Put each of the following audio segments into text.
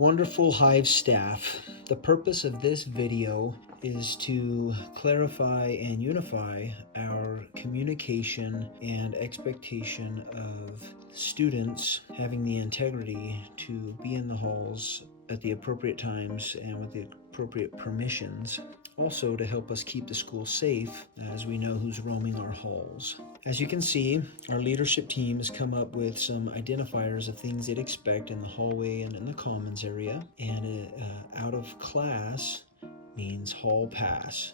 Wonderful Hive staff. The purpose of this video is to clarify and unify our communication and expectation of students having the integrity to be in the halls at the appropriate times and with the appropriate permissions. Also to help us keep the school safe as we know who's roaming our halls. As you can see, our leadership team has come up with some identifiers of things they'd expect in the hallway and in the commons area. And out of class means hall pass.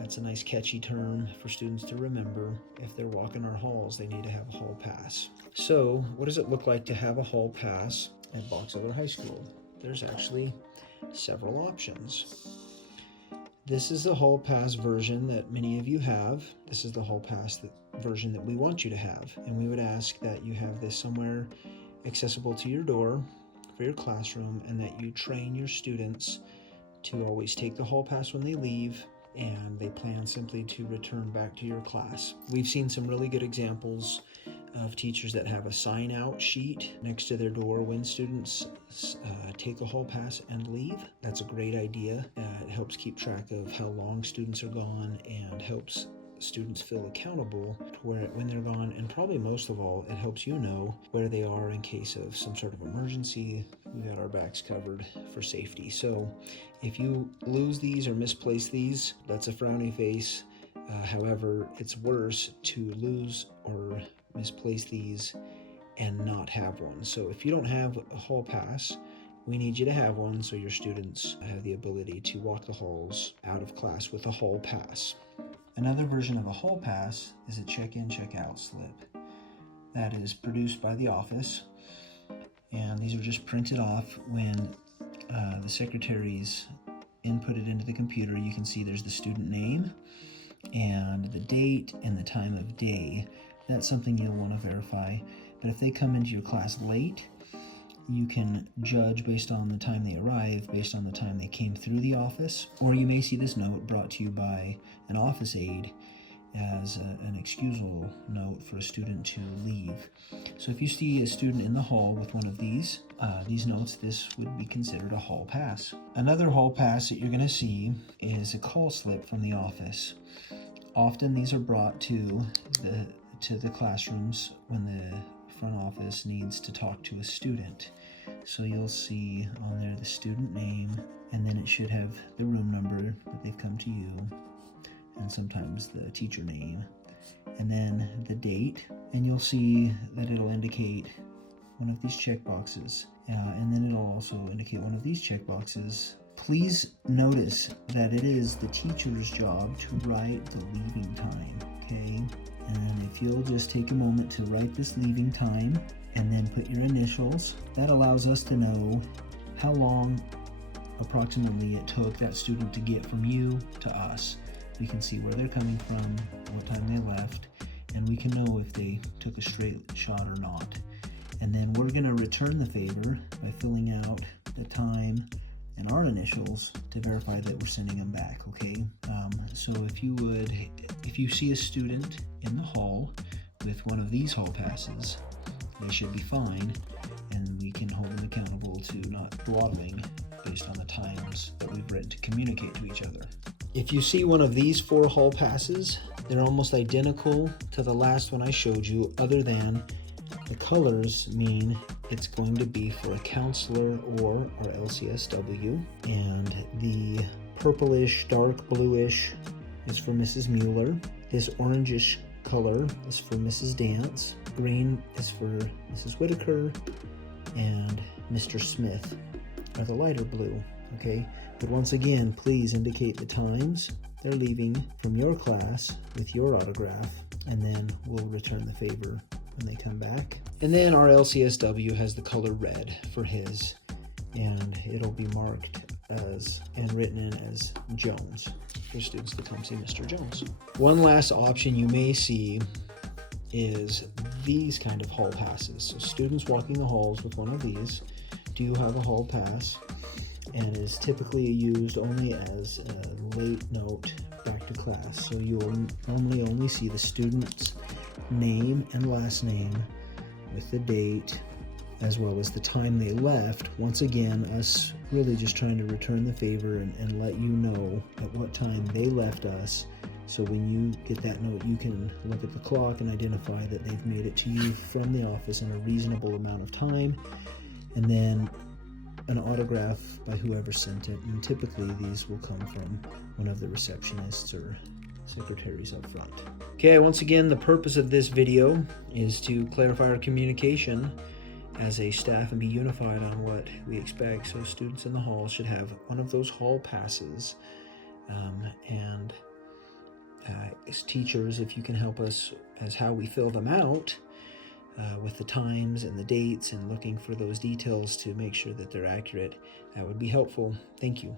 That's a nice catchy term for students to remember. If they're walking our halls, they need to have a hall pass. So what does it look like to have a hall pass at Box Elder High School? There's actually several options. This is the hall pass version that many of you have. This is the hall pass version that we want you to have. And we would ask that you have this somewhere accessible to your door for your classroom, and that you train your students to always take the hall pass when they leave, and they plan simply to return back to your class. We've seen some really good examples of teachers that have a sign out sheet next to their door when students take a hall pass and leave. That's a great idea. It helps keep track of how long students are gone and helps students feel accountable to when they're gone, and probably most of all, it helps you know where they are in case of some sort of emergency. We've got our backs covered for safety. So if you lose these or misplace these, that's a frowny face. However, it's worse to lose or misplace these and not have one. So if you don't have a hall pass, we need you to have one so your students have the ability to walk the halls out of class with a hall pass. Another version of a hall pass is a check-in, check-out slip that is produced by the office, and these are just printed off. When the secretaries input it into the computer, you can see there's the student name and the date and the time of day. That's something you'll want to verify. But if they come into your class late, you can judge based on the time they arrived, based on the time they came through the office. Or you may see this note brought to you by an office aide as an excusal note for a student to leave. So if you see a student in the hall with one of these notes, this would be considered a hall pass. Another hall pass that you're going to see is a call slip from the office. Often these are brought to the classrooms when the front office needs to talk to a student. So you'll see on there the student name, and then it should have the room number that they've come to you, and sometimes the teacher name, and then the date, and you'll see that it'll indicate one of these check boxes, and then it'll also indicate one of these check boxes. Please notice that it is the teacher's job to write the leaving time, okay? And if you'll just take a moment to write this leaving time and then put your initials, that allows us to know how long approximately it took that student to get from you to us. We can see where they're coming from, what time they left, and we can know if they took a straight shot or not. And then we're going to return the favor by filling out the time and our initials to verify that we're sending them back, okay? So if you see a student in the hall with one of these hall passes, they should be fine, and we can hold them accountable to not throttling based on the times that we've written to communicate to each other. If you see one of these 4 hall passes, they're almost identical to the last one I showed you, other than the colors mean it's going to be for a counselor or LCSW, and the purplish, dark bluish is for Mrs. Mueller. This orangish color is for Mrs. Dance. Green is for Mrs. Whitaker, and Mr. Smith are the lighter blue, okay? But once again, please indicate the times they're leaving from your class with your autograph, and then we'll return the favor when they come back. And then our LCSW has the color red for his, and it'll be marked as and written in as Jones for students to come see Mr. Jones. One last option you may see is these kind of hall passes. So students walking the halls with one of these do have a hall pass, and is typically used only as a late note back to class. So you will normally only see the student's name and last name with the date as well as the time they left. Once again, us really just trying to return the favor and let you know at what time they left us. So when you get that note, you can look at the clock and identify that they've made it to you from the office in a reasonable amount of time. And then an autograph by whoever sent it. And typically these will come from one of the receptionists or secretaries up front. Okay, once again, the purpose of this video is to clarify our communication as a staff and be unified on what we expect. So students in the hall should have one of those hall passes. And as teachers, if you can help us as how we fill them out with the times and the dates and looking for those details to make sure that they're accurate, that would be helpful. Thank you.